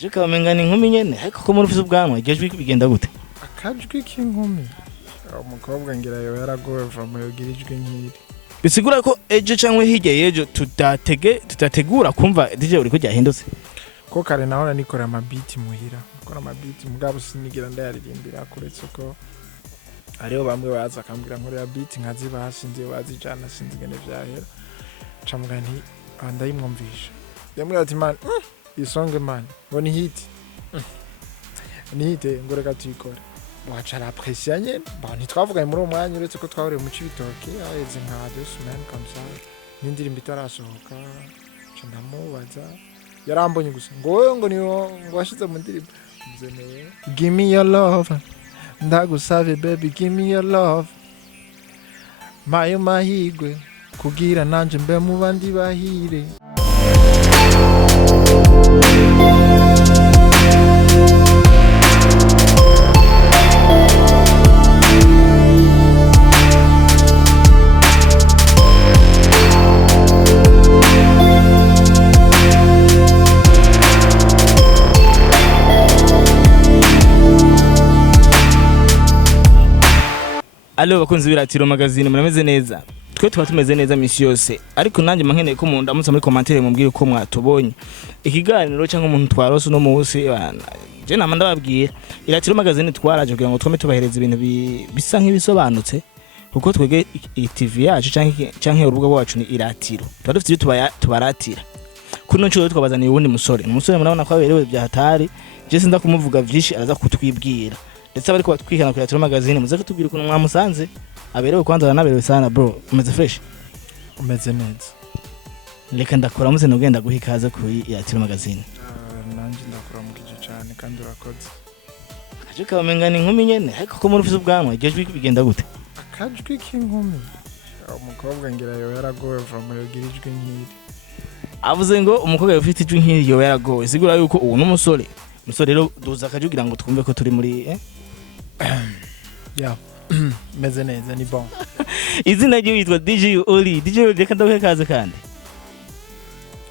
Je kamenga ni nkumi nyene ariko ko muri ufise ubwanwa igejwe bigenda gute akajwi k'inkumi umukobwa ngira yo yaragowe vama yogirijwe nkiri bisigura ko ejo cyangwa hirya yejo tutategura kumva DJ uri ko ryahindutse ko kare naho nikora amabiti muhira gukora amabiti mugabo sinigira ndayaririmbira kuretse ko ariho bamwe baza akambwira nkore ya beat nkaziba hasinze bazijana sinzigene vyahera camugani andayimwumvisha yamwe ati man isonge man ngo ni hit ni hit ngo reka tuyikore wacara apprécier nyene ba ntitwavuganye muri umwanya uretse ko twahoreye mu cibitoke aheze nka 2 semaines comme ça n'indirimbo itarasohoka ndamubaza yarambonye gusa ngo niwo washize mu ndirimbo mzeneye give me your love ndagusavye baby give me your love mayo mahigwe kugira nanje mbe mu bandi bahire Allo bakunzi b'Iratiro magazine murameze neza twe tuba tumeze neza misi yose ariko nanjye mankeneye ko mu ndamutse muri commentaire mumbwire uko mwatubonye ikiganiro cyangwa umuntu twarose no munsi je nama ndababwira Iratiro magazine twaraje kugira ngo twome tubahereza ibintu bisa nk'ibisobanutse kuko twege TV yacu canke urubuga rwacu ni Iratiro tuba dufite ibyo tubaratira kuno nco twabazaniye uwundi musore murabona ko aberewe bya hatari je sinda kumuvuga vyinshi araza kutwibwira ndetse bari kwikana ku Iratiro magazine muze kutubwira ukuntu mwamusanze aberewe kwanza naberewe sana bro umeze fresh umeze neza reka ndakora muze nugenda guhikaza ku Iratiro magazine nanje ndakora mu kije cyane kandi urakoze akaje kamenga ni nkumi nyene ariko ko muri ufise ubwanwa igejwe bigenda gute akajwi k'inkumi umukobwa ngira yo yaragowe vama yogirijwe nkiri avuze ngo umukobwa ufite ijwi nkiri yo yaragowe sigura yuko uwo n'umusore rero duza akajugira ngo twumve ko turi muri ya meze neza ni bon izina ryo yitwa DJ Oli reka ndabikaze kandi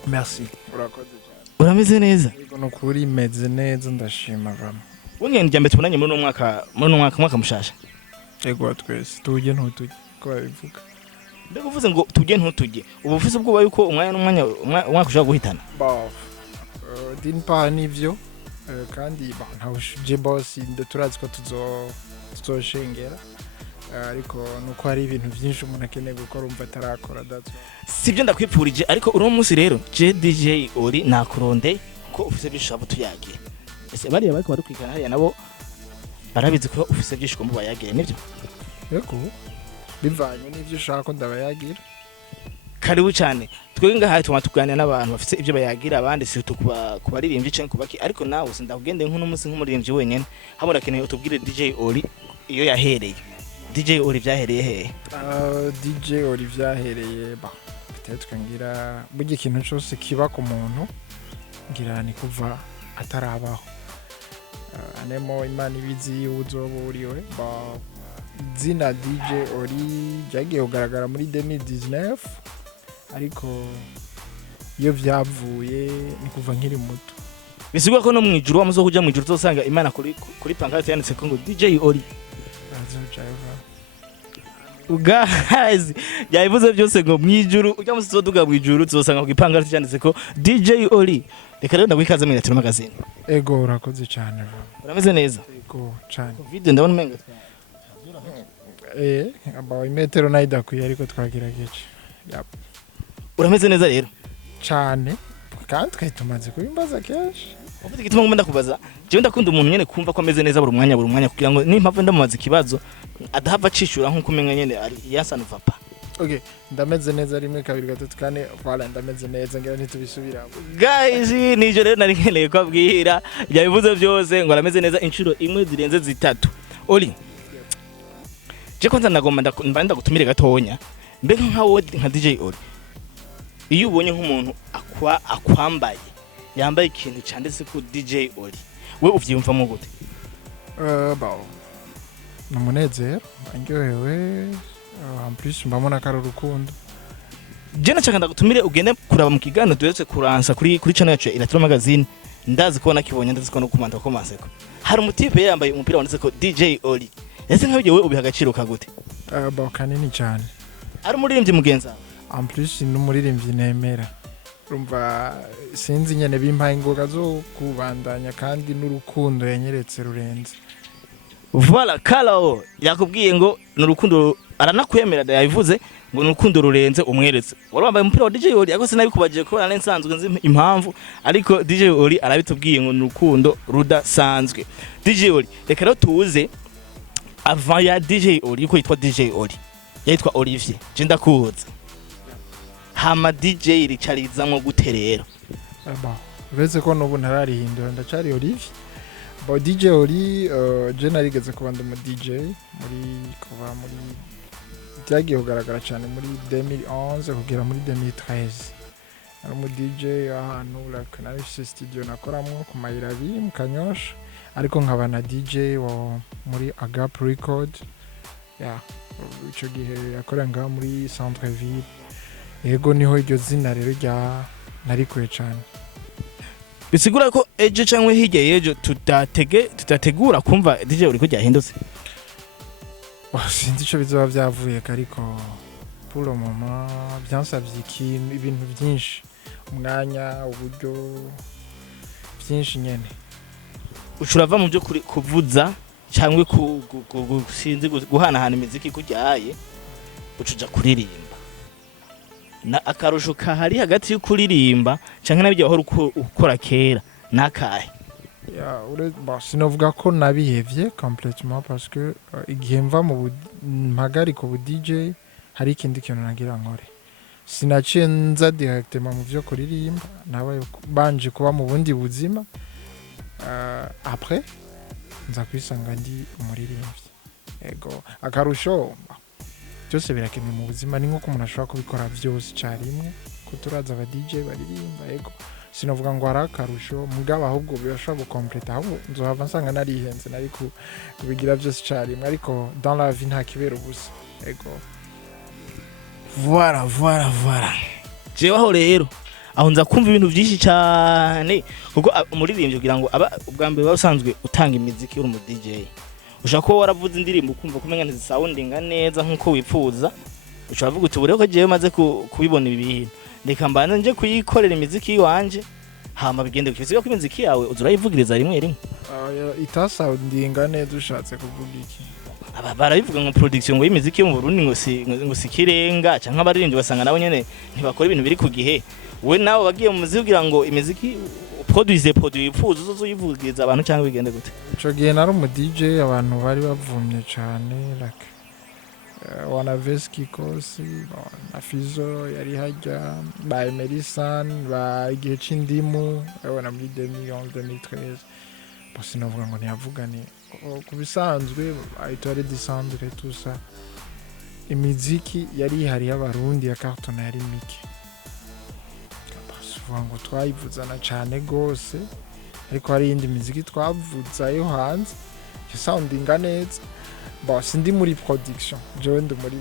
merci urakoze cyane urameze neza yego no kuri meze neza ndashima vama wongeye njambe tubonanye muri mwaka mushasha yego twese tuje ntutuje ko babivuga ndakuvuze ngo tuje ntutuje ubu ufise ubwoba yuko umwanya umwaka ushaka guhitana din pa nivyo kandi ntawuje boss turazi ko tuzoshengera ariko nuko hari ibintu byinshi umuntu akeneye gukora umva atarakora datso sibyo ndakwipfurije ariko uri umunsi rero je DJ Oli nakuronde ko ufise byishabo tuyagiye ese bariya bariko badukwikana hariya nabo barabizi ko ufise byishiko mu bayagiye nivyo yego bivanye n'ivyo ushaka ko ndabayagira karibu cyane twege ngaha tuma tuganira n'abantu bafite ibyo bayagira abandi si kubaririmbyi cyangwa kubaki ariko nawe sindakugende nk'umunsi nk'umuririmbyi wenyene habura keneye utubwire DJ Oli iyo yahereye DJ Oli byahereye he DJ Oli byahereye bitetse ngira burya ikintu cyose kiba ku muntu ngira ni kuva atarabaho anemo imana ibizi uzoburiwe zina DJ Oli byagiye kugaragara muri 2019 ariko iyo byavuye ni kuva nkiri muto bisigwa ko no mwijuru wamuzo kujya mwijuru uzosanga imana kuri pancarte yanditse ko ngo DJ Oli guys yabivuze byose ngo mwijuru ujya musoduga mwijuru uzosanga ku pancarte yanditse ko DJ Oli reka rero ndagwikaza mu Iratiro magazine ego urakoze cyane urameze neza ego cyane video ndabona menga aba imetero nayidakwiye ariko twagerageje urameze neza rero cyane kandi twitumaze kubimbaza kenshi ufite igituma ngomba ndakubaza je ndakunda umuntu nyene kumva ko ameze neza buri mwanya kugira ngo nimpamvu ndamubaza ikibazo adahava acishura nko kumenga nyene ari yasana papa okay ndameze neza rimwe kabiri gatatu kane wala ndameze neza ngira ntitubisubira guys nijo rero nari nkeneye kwabwira yabivuze byose ngo arameze neza inshuro imwe zirenze zitatu Oli je kwanza ndagomba ndagutumire gatonya mbega nka DJ Oli iyo ubonye nk'umuntu akwambaye yambaye ikintu cyanditse ko DJ Oli we uvyumvamo gute numunezero angyohewe en plus mbamona karo rukundo je nacaka ndagutumire ugende kuraba mu kiganiro duhetse kuransa kuri channel yacu Iratiro magazine ndazi ko nakibonye ndazi ko no kumanda ko maseko hari umutipe yambaye umupira wanditse ko DJ Oli ese nkabyo we ubiha agaciro kagute ba kanini cyane ari umuririmbyi mugenza en plus n'umuririmbyi nemera urumva sinzi nyene bimpaye ingoga zo kubandanya kandi n'urukundo yanyeretse rurenze voilà Kalao yakubwiye ngo n'urukundo aranakwemera yabivuze ngo n'urukundo rurenze umweretse wari wambaye umupira wa DJ Oli ariko sinabikubagiye ko nari nsanzwe nzi impamvu ariko DJ Oli arabitubwiye ngo n'urukundo rudasanzwe DJ Oli reka rero tuze avant ya DJ Oli ko yitwa DJ Oli yitwa Olivier je ndakuza hama DJ ricarizamwo gute rero uretse ko n'ubu ntararihindura ndacari Olivier DJ Oli je narigeze kuba ndi mu DJ kuva muri byagiye kugaragara cyane muri 2011 kugera muri 2013 ari mu DJ ahantu nari studio nakoramo ku Mayirabi mu Kanyosha ariko nkaba na DJ wa muri Agap Record ico gihe yakoranga muri Centre Ville yego niho iryo zina rero rya narikuye cyane bisigura ko ejo cyangwa hirya yejo tutategura kumva DJ Oli ko ryahindutse sinzi ico bizoba byavuye ariko pour le moment byansabye ibintu byinshi umwanya uburyo byinshi nyene ushurava mu byo kuvuza cyangwa sinzi guhanahana imiziki kujyaye ucuja kuririmba na akarusho kahari hagati yo kuririmba cyangwa nabyo aho ukora kera nakahe sinovuga ko nabihevye complètement parce que igihe mva mu mpagariko bu DJ hari ikindi kintu nagira nkore sinaciye nza directement mu byo kuririmba nabaye banje kuba mu bundi buzima après nza kwisanga ndi umuririmbyi ego akarusho byose birakenewe mu buzima ni nko umuntu ashobora kubikora byose cyarimwe ko turaza aba DJ baririmba ego sinovuga ngo arakarusho mugabo ahubwo birashobora gukompleta ahubwo nzohava nsanga narihenze nari kubigira byose cyarimwe ariko dans la vie nta kibera ubusa ego voilà jewe aho rero aho nza kumva ibintu byinshi cyane kuko umuririmbyi kugira ngo ubwa mbere basanzwe utanga imiziki uri mu DJ ushaka ko waravuze indirimbo kumva kumenya ntizisoundinga neza nkuko wipfuza ushobora kuvuga uti bure ko jewe maze kubibona ibi bintu ndeka mbanza nje kuyikorera imiziki wanje hama bigende kwisiga ko imiziki yawe uzurayivugiriza rimwe rimwe itasoundinga neza ushatse kuvuga iki barabivuga ngo production ngo y'imiziki yo mu Burundi ngo sikirenga canka abaririmbyi basanga nabo nyene ntibakora ibintu biri ku gihe we nawe bagiye mu muziki kugira ngo imiziki produit ipfuza uzuyivugiriza abantu cyangwa bigende gute ico gihe nari mu DJ abantu bari bavumye cyane like wana Veski kosi na Fizo yari hajya ba Emerisan ba igihe c'indimu abona muri 2011-2013 basi navuga ngo ntiyavugane kubisanzwe ayitware descendre tout ça imiziki yari hari y'abarundi ya carton yari mike basuvuga ngo twayivuzana cyane gose ariko hari indi miziki twavuza yo hanze soundinga neza basi ndi muri production jewe ndi muri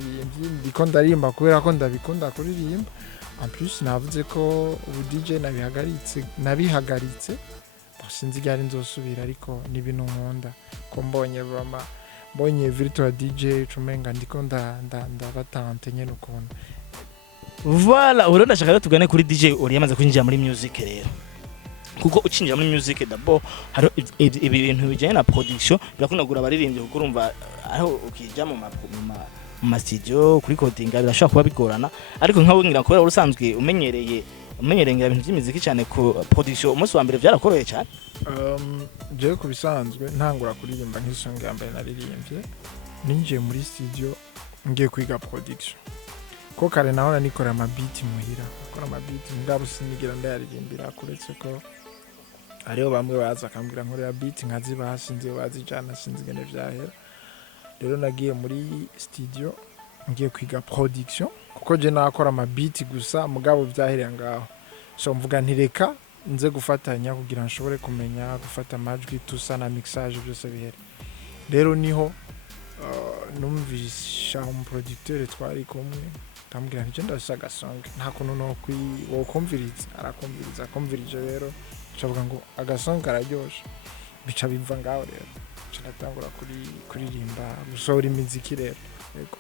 ndiko ndarimba kubera ko ndabikunda kuririmba en plus navuze ko ubu DJ nabihagaritse sinzi gari nzosubira ariko nibintu nkunda ko mbonye virtual DJ cumenga ndiko ndabatante nyene ukuntu voilà urenda shaka tugane kuri DJ Oli yamaze kwinjira muri music rero kuko ucinjira muri music dabo hari ibintu bijanye na production birakunagura abaririmbye kuko urumva aho ukija mu studio kuri coding birashobora kuba bigorana ariko nkawe ngira kubera urusanzwe umenyereye ibintu by'imiziki cyane ku production umunsi wa mbere byarakoroye cyane je kubisanzwe ntangura kuririmba nk'isonga yambaye naririmbye ninjiye muri studio ngiye kwiga production ko kare naho nikora amabiti muhira gukora amabiti ngabo sinigira ndayaririmbira kuretse ko ariyo bamwe baza akambwira nkorera beat nkazibashinze bazijana sinzi gene vyahera rero nagiye muri studio ngiye kwiga production kuko je nakora amabiti gusa mugabo vyahereye ngaho so mvuga ntireka nze gufatanya kugira nshobore kumenya gufata amajwi tusa na mixage byose bihere rero niho numvisha mu producteur twari kumwe tambwira nje ndashaka song nta kuntu no wokumviriza arakumviriza rero cavuga ngo agasong kararyoshe bica biva ngaho rero canatangura kuririmba gusohora imiziki rero yego.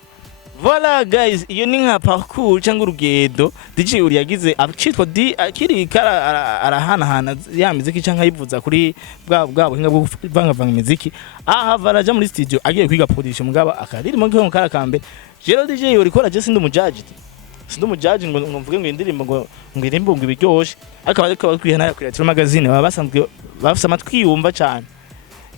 Voilà guys, iyo ni nka parcours cyangwa urugendo DJ uri yagize acitwa akiri kara arahanahana ya muziki cyangwa yivuza kuri bwa buhinga bwo kuvanga imiziki varaja muri studio agiye kwiga production mugaba akaririmo nko karakambe rero DJ uri kora je sindi umujudge ngo mvuge ngo indirimbo ngo ibiryoshe ariko bakwihanara kuri Iratiro magazine baba basanzwe bafise amatwi yumva cyane.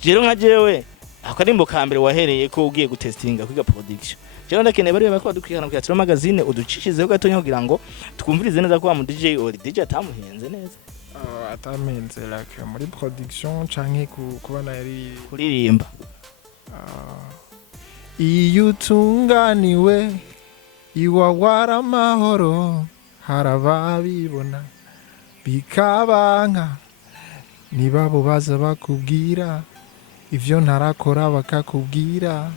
Rero nka jewe akarimbo kambere wahereye ko ugiye gutestinga kwiga production rero ndakeneye bari bakwa dukwihana ku Iratiro magazine uducishizeho gatonye kugira ngo twumvirize neza ko wa mu DJ ori DJ atamuhenze neza. Atamenze like muri production canke kubona yari kuririmba. Iyo utunganiwe iwawara amahoro harababibona bikabanka niba bo baza bakubwira ivyo ntarakora bakakubwira.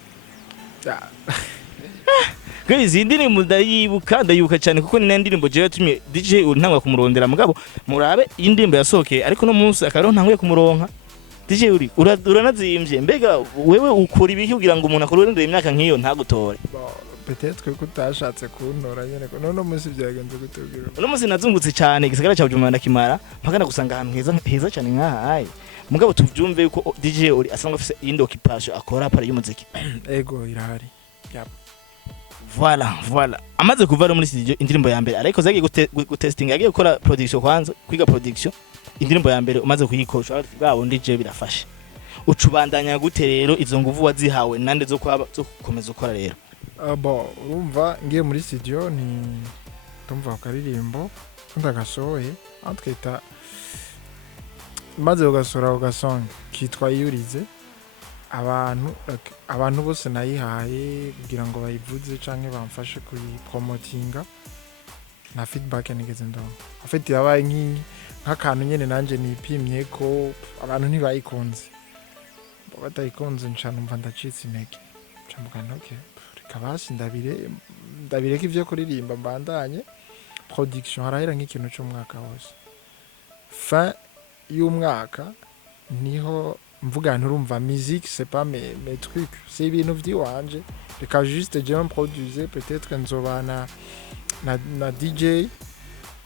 Guys, indirimbo ndayibuka cyane kuko ni indirimbo je yatumye DJ uri ntangwa kumurondera mugabo murabe indirimbo yasohokeye ariko no munsi akaro ntanguye kumuronka. DJ uri uranazimvye mbega wewe ukora ibiki kugira ngo umuntu akorere imyaka nkiyo ntagutore. Peut-être ko utashatse kuntora nyene ko none munsi byagenze gutubwira. Uno munsi nazungutse cyane gisagara cya Bujumbura ndakimara mpaka gusanga ahantu heza cyane nkahaye mugabo tuvyumve yuko DJ uri asanga afise indi occupation akora para y'umuziki. Ego irahari. Yep. Voilà amaze kuva muri studio indirimbo ya mbere ariko zagiye gutesting yagiye gukora production kwanza kwiga production indirimbo ya mbere umaze kuyikosha bwabo DJ birafashe ucubandanya gute rero izo nguvu wazihawe nande zo gukomeza ukora rero. Bon urumva ngiye muri studio ni tumva akaririmbo ndagasohoye antwita maze ugasora ugasong kitwa yurize abantu bose nayihaye kugira ngo bayivuze canke bamfashe kuri promotinga na feedback nigeze ndo afite yabaye nk'akantu nyene nanje nipimye ko abantu ntibayikunze batayikunze ncana umva ndacitse intege camugana okay kabasi ndabire ko ivyo kuririmba mbandanye production harahera nk'ikintu cy'umwaka wose fin y'umwaka niho mvuga nturumva musique c'est pas mes trucs c'est ibintu vyiwanje reka juste je me produire peut-être nzobana na DJ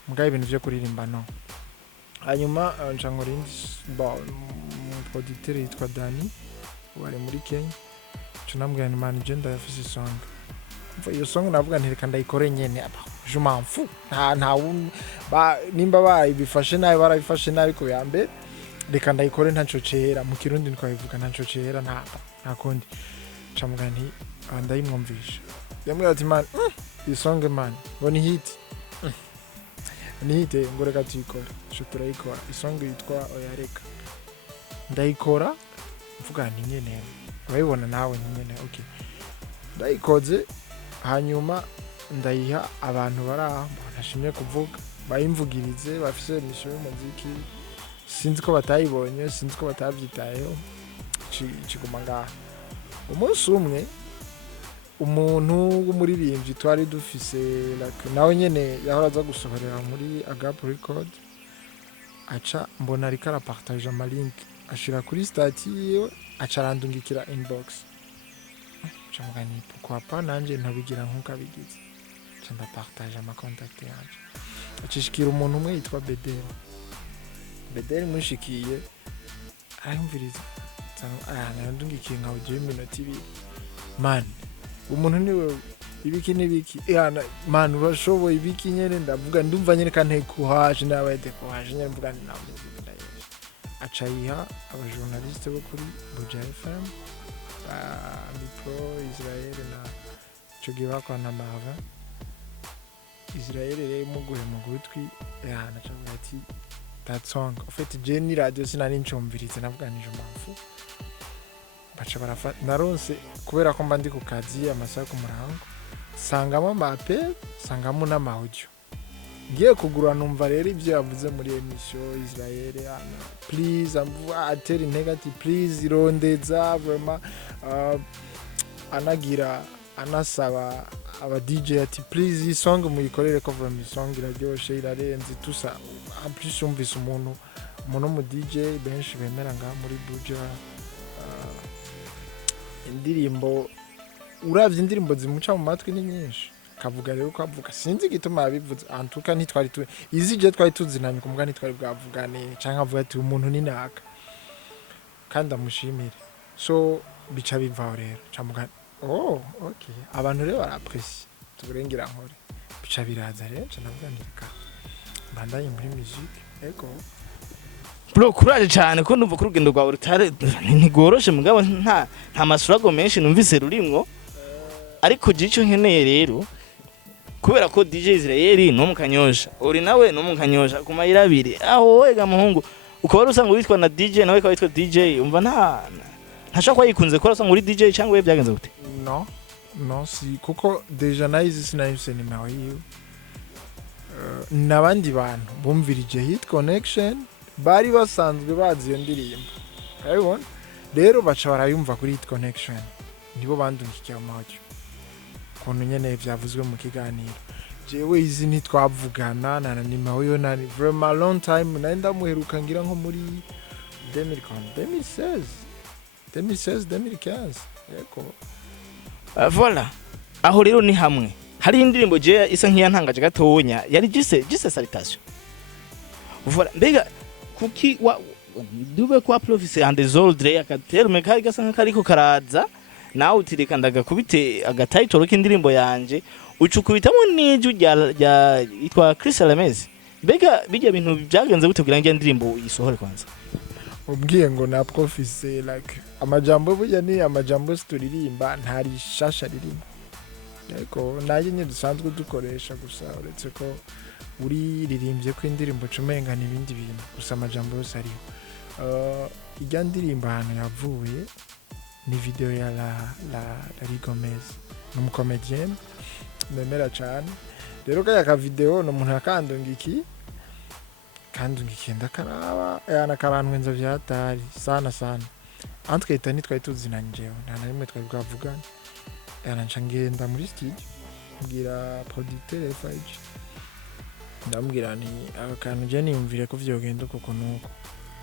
mugaye ibintu vyo kuririmba no hanyuma ncangorindi bon producteur yitwa Dani wari muri Kenya tunambwira ni manager ndafise song iyo song navuga ntireka ndayikore nyene je m'en fous nta nimba bayibifashe nabi barabifashe nabi ko yambe reka ndayikore ntacocera mu kirundi niko bivuga ntacocera nta kundi camugana nti ndayimwumvisha yamwe ati man iyi song man ngo ni hit ngo reka tuyikore turayikora isong yitwa oyareka ndayikora mvuga ni nyene urabibona nawe nyene okay ndayikoze hanyuma ndayiha abantu baraho nashimye kuvuga bayimvugirize bafise mission y'umuziki sinzi ko batayibonye sinzi ko batavyitayeho kiguma ngaha umunsi umwe umuntu w'umuririmbyi twari dufise nawe nyene yahora aza gusohorera muri Agap Record aca mbona ariko arapartage ama link ashira kuri stati yiwe aca arandungikira inbox camugani pourquoi pas nanje ntabigira nkuko abigize ca ndapartage ama contact yanje acishikira umuntu umwe yitwa Bedel mushikiye arayumviriza narandungikiye nka audio minute ibiri man umuntu niwe ibiki nibiki man urashoboye ibiki nyene ndavuga ndumva nyene kante kuhaje n'abayede kuhaje nyene mvuga ni nawe acayiha abajournaliste bo kuri Buja FM Pro Israel na chogiwa kwa na Mava Israel rero muguhe mu gutwi nacavuga ati that song en fait Jenny radio sinari ncumvirize navuga nije mpamvu baca barafata naronse kubera ko mba ndi ku kazi amasaha ku murango sangamo mape sangamo n'amaudio ngiye kugura numva rero ibyo yavuze muri emission Israel please ateri negative please irondeza vraiment anagira anasaba aba DJ ati please iyi song muyikorere ko vraiment song iraryoshe irarenze tusa en plus umvise umuntu umuntu mu DJ benshi bemera nga muri Buja indirimbo uravye indirimbo zimuca mu matwi ni nyinshi kavuga rero ko avuga sinzi igituma yabivuze antuka ntitwari tu izije twari tuzinanye ku mugani twari bwavugane canke avuga ati umuntu ni naka kandi amushimire so bica bivaho rero camugana okay abantu rero barapresi tuburengera nkore bica biraza rero canavuganirika bandanye muri musique ego bro kuraje cyane ko ndumva ko urugendo rwawe rutare ntigoroshe mugabo nta masurago menshi numvise rurimwo ariko gico nkeneye rero kubera ko DJ Israel no mukanyosha uri nawe no mukanyosha ku mayira abiri aho wega muhungu ukaba rusanga witwa na DJ nawe ka witwa DJ umva ntashaka yikunze ko rusanga uri DJ cyangwa we byagenze gute no si kuko deja nayizi sinayise ni mawe yiwe nabandi bantu bumvirije hit connection bari basanzwe bazi iyo ndirimbo urabibona rero baca barayumva kuri hit connection nibo bandungikiye amajyo kuntu nyene vyavuzwe mu kiganiro jewe izi ntitwavugana na nimawe yo nani vraiment long time naenda muheruka ngira nko muri 2016 2015 yego voilà aho rero ni hamwe hari indirimbo je isa nkiyantangaje gatonya yari gise salutation voilà mbega kuki dube kwa professeur and Zoldre akaterme kari gasanga kariko karaza nawe utirika ndagakubite agatitle k'indirimbo yanje ucukubitamo n'iju rya itwa Chris Alamezi mbega bijya bintu byagenze gute kugira ngo indirimbo isohore kwanza ubwiye ngo na professeur like amajambo burya ni amajambo turirimba ntari shasha ririmo ariko naye nyine dusanzwe dukoresha gusa uretse ko uri ririmbye ko indirimbo cumenga n'ibindi bintu gusa amajambo yose ari ijya ndirimba hano yavuye ni video ya la Gomez n'umukomedienne nemera cyane rero kaya ka video no muntu akandungiki ndakaraba yana kabantu nzo vyatari sana antwita nitwaye tuzinanjeho nta rimwe twari bwavugana yana ncangenda muri studio mbwira producteur FIG ndambwira ni akantu je niyumvire ko vyogenda koko nuko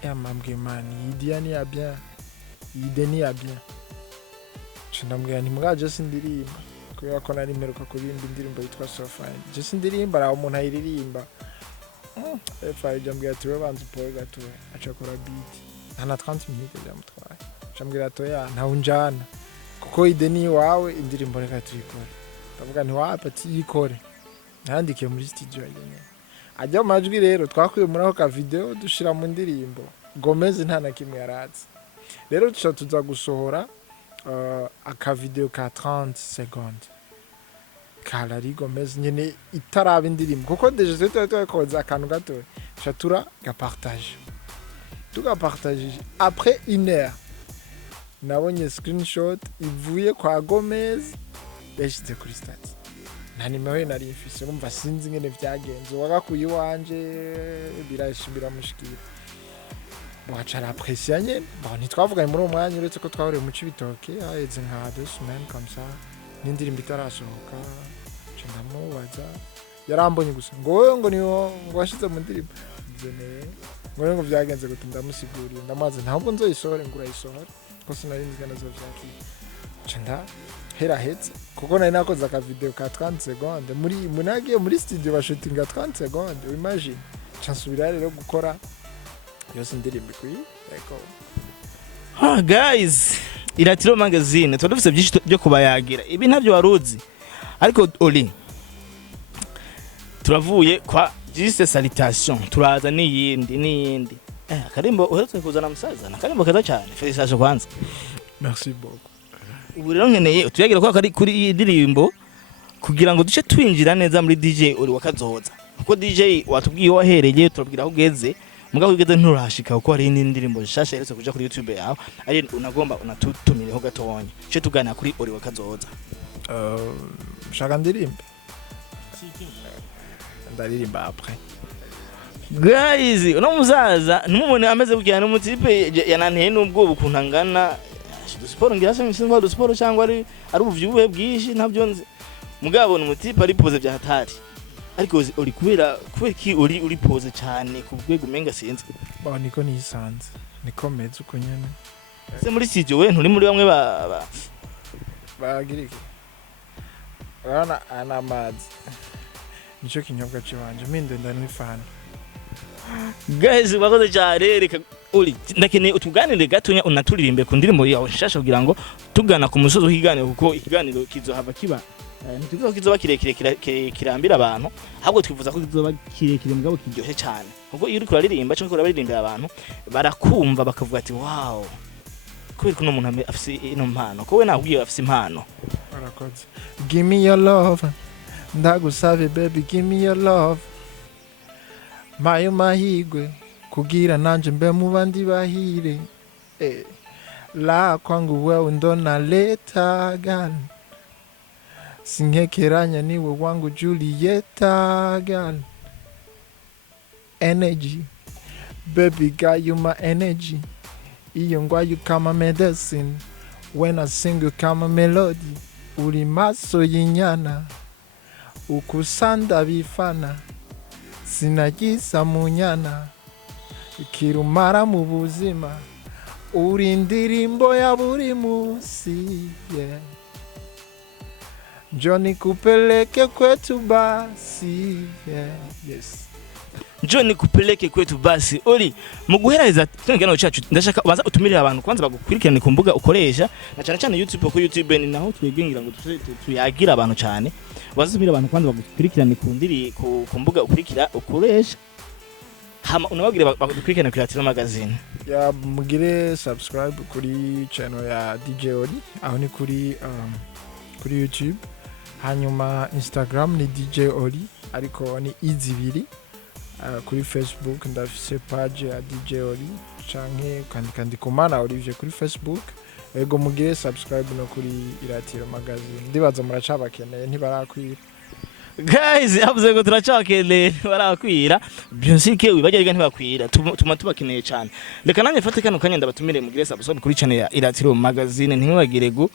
yamambwiye mani idea ni ya bien ndambwira ni mwaje sindirimba kubera ko nari meruka kurimba indirimbo yitwa So Fine je sindirimba raho umuntu ayiririmba FIG ambwira ati we banze Paul gato acakora beat hana 30 minutes byamutwaye cambwira to ya nta unjana kuko ide ni wawe indirimbo reka tuyikore ndavuga nti wapi ati yikore nandikiye muri studio nyene ajya amajwi rero twakuye muri ako ka video dushira mu ndirimbo Gomez nta na kimwe yaratse rero tuza gusohora aka video ka 30 secondes kala Gomez nyene itaraba indirimbo kuko deje twakoze akantu gato chatura ga partage tugapartage après 1 heure nabonye screenshot ivuye kwa Gomez yashyize kuri stats nta nimero nari ifise umva sinzi ngene vyagenze wagakuye wanje birashimira mushikira bacara apprécier nyene ntitwavuganye muri umwanya uretse ko twahore mu cibitoke haheze nka 2 semaines comme ça n'indirimbo itarasohoka ndamubaza yarambonye gusa ngo niho washize mu ndirimbo ngo vyagenze gute ndamusiguriye ndamaze ntabwo nzoyisohore ngura isohora ko sinari nzi gana zo vyaki hera hetse kuko nari nakoze aka video ka 30 secondes munagiye muri studio bashutinga 30 secondes imagine chansubira rero gukora yose indirimbo kuri eko guys Iratiro magazine tudufise byinshi byo kubayagira ibi ntabyo waruzi ariko Oli turavuye kwa juste salutation turaza n'iyindi akarimbo uherutse kuzana musaza nakarimbo kaza cyane félicitations kwanza merci beaucoup ubu rero nkeneye tuyagira ko kuri iyi ndirimbo kugira ngo duce twinjira neza muri DJ uri wakazoza kuko DJ watubwiye wahereye turabwira aho ugeze mugabo ugeze nturashika kuko hari indi ndirimbo shasha yeretse kuja kuri YouTube yawe ari unagomba unatutumireho gatonya cyo tugana kuri uri wakazoza shaka ndirimbe ndaririmba après guys uno muzaza numubone ameze kugira n'umutipe yananteye n'ubwo bukuntangana sport ngira se nsingo sport cyangwa ari ubuvyubuhe bwishi ntabyo nzi mugabo n'umutipe ari pose bya hatari ariko uri kubera ki uri pose cyane ku rwego umenga sinzi ba niko nisanze niko meze uko nyene se muri studio we nturi muri bamwe bagirike ana amazi nico kinyobwa cibanje minde ndani fan guys bakoze cyane reka uri ndakeneye utuganire gatonya unaturirimbe ku ndirimbo yawe shasha kugira ngo tugana ku musozo w'ikiganiro kuko ikiganiro kizohava kiba ntituvuga ko kizoba kirekire kirambira abantu ahubwo twifuza ko kizoba kirekire mugabo kiryoshye cyane kuko iyo uri kuraririmba cyangwa kurabaririmba abantu barakumva bakavuga ati wow kubera ko no muntu afise ino mpano ko we nabwiye afise impano barakoze give me your love ndagusabe baby give me your love mayo mahigwe kugira nanje mbe mu bandi bahire la kwangu wewe ndo naleta gani singekeranya niwe wangu Julieta gani energy baby got you my energy iyo ngwayo kama medicine when I sing you kama melody uri maso yinyana ukusanda bifana sinagisa munyana ikirumara mu buzima uri indirimbo ya buri munsi yeah. Johnny kupeleke kwetu basi yeah. Yes Johnny kupeleke kwetu basi uri mu guhereza tengano cyacu ndashaka baza utumirira abantu kwanza bagukurikirane ku mbuga ukoresha na cyane cyane YouTube ko YouTube ni naho twegengira ngo tuyagira abantu cyane bazumira abantu kwanza bagukurikirane ku mbuga ukoresha hama unabagire bagukurikirane ku Iratiro magazine ya mugire subscribe kuri channel ya DJ Oli aho ni kuri YouTube hanyuma Instagram ni DJ Oli ariko ni izibiri kuri Facebook ndafise page ya DJ Oli canke kandi komana Olivier kuri Facebook ego mugire subscribe no kuri Iratiro magazine ndibaza muracabakeneye ntibarakwira guys avuze ngo turacakeneye barakwira byonsike wibajya ntibakwira tuma tubakeneye cyane reka nanjye fate kano kanya ndabatumire mugire subscribe kuri channel ya Iratiro magazine ntimwibagire go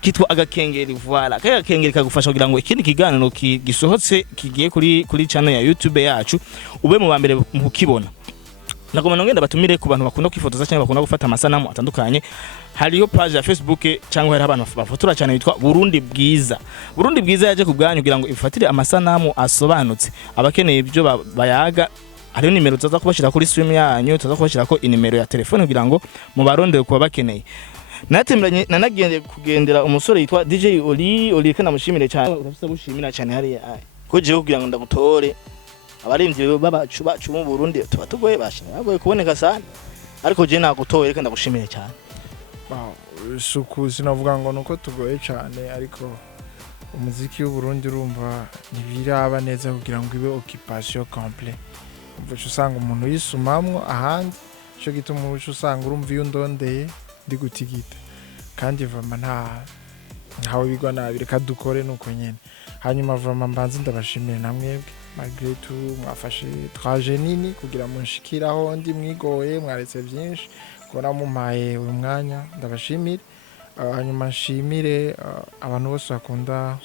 kitwa agakengeri voilà kaya kengeri kagufasha kugira ngo ikindi kiganiro gisohotse kigiye kuri channel ya YouTube yacu ube mu bambere mu kukibona nagoma nongenda batumire ku bantu bakunda kwifotoza cyangwa bakunda gufata amasanamu atandukanye hariyo page ya Facebook cyangwa hari abantu bafotora cyane bitwa Burundi bwiza yaje kubwanyu kugira ngo ifatire amasanamu asobanutse abakeneye ibyo bayaga hariyo nimero tuza kubashira kuri stream yanyu tuza kubashira ko inimero ya telefone kugira ngo mubarondere kuba bakeneye natemberanye nanagendeye kugendera umusore yitwa DJ Oli kana mushimire cyane urafisa gushimira cyane hari ko je kugira ngo ndamutore abarimvye babacu mu Burundi tuba tugoye bagoye kuboneka sana ariko je nagutoye reka ndagushimire cyane suku sinavuga ngo nuko tugoye cyane ariko umuziki w'u Burundi urumva nibiraba neza kugira ngo ibe occupation complete umva usanga umuntu yisumamwo ahandi cyo gituma usanga urumva iyo ndondeye ndi gutigita kandi vama ntawe bigwa nabi reka dukore nuko nyene hanyuma vama mbanze ndabashimire namwebwe malgré tout mwafashe trajet nini kugira munshikiraho ndi mwigoye mwaretse byinshi kora mumpaye uyu mwanya ndabashimire hanyuma nshimire abantu bose bakunda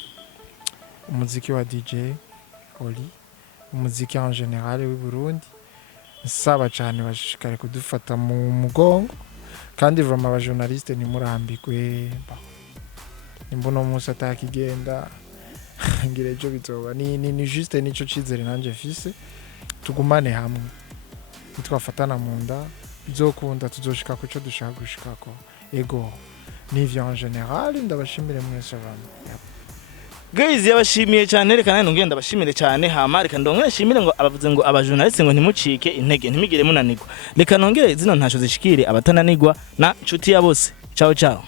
umuziki wa DJ Oli umuziki en général w'i Burundi nsaba cyane bashishikare kudufata mu mugongo kandi vraiment aba journaliste ni murambikwe imbono musa atakigenda ngire ejo bizoba ni juste nico cizere nanje fise tugumane hamwe nitwafatana mu nda bizokunda tuzoshika ku cyo dushaka gushikako ego n'ivyo en général ndabashimire mwese abantu guys yabashimiye cyane reka nane ngenda bashimire cyane hama reka ndongere shimire ngo abavuze ngo aba journaliste ngo ntimucike intege ntimigire munanirwa reka nongere zino ntasho zishikire abatananirwa na nshuti ya bose ciao ciao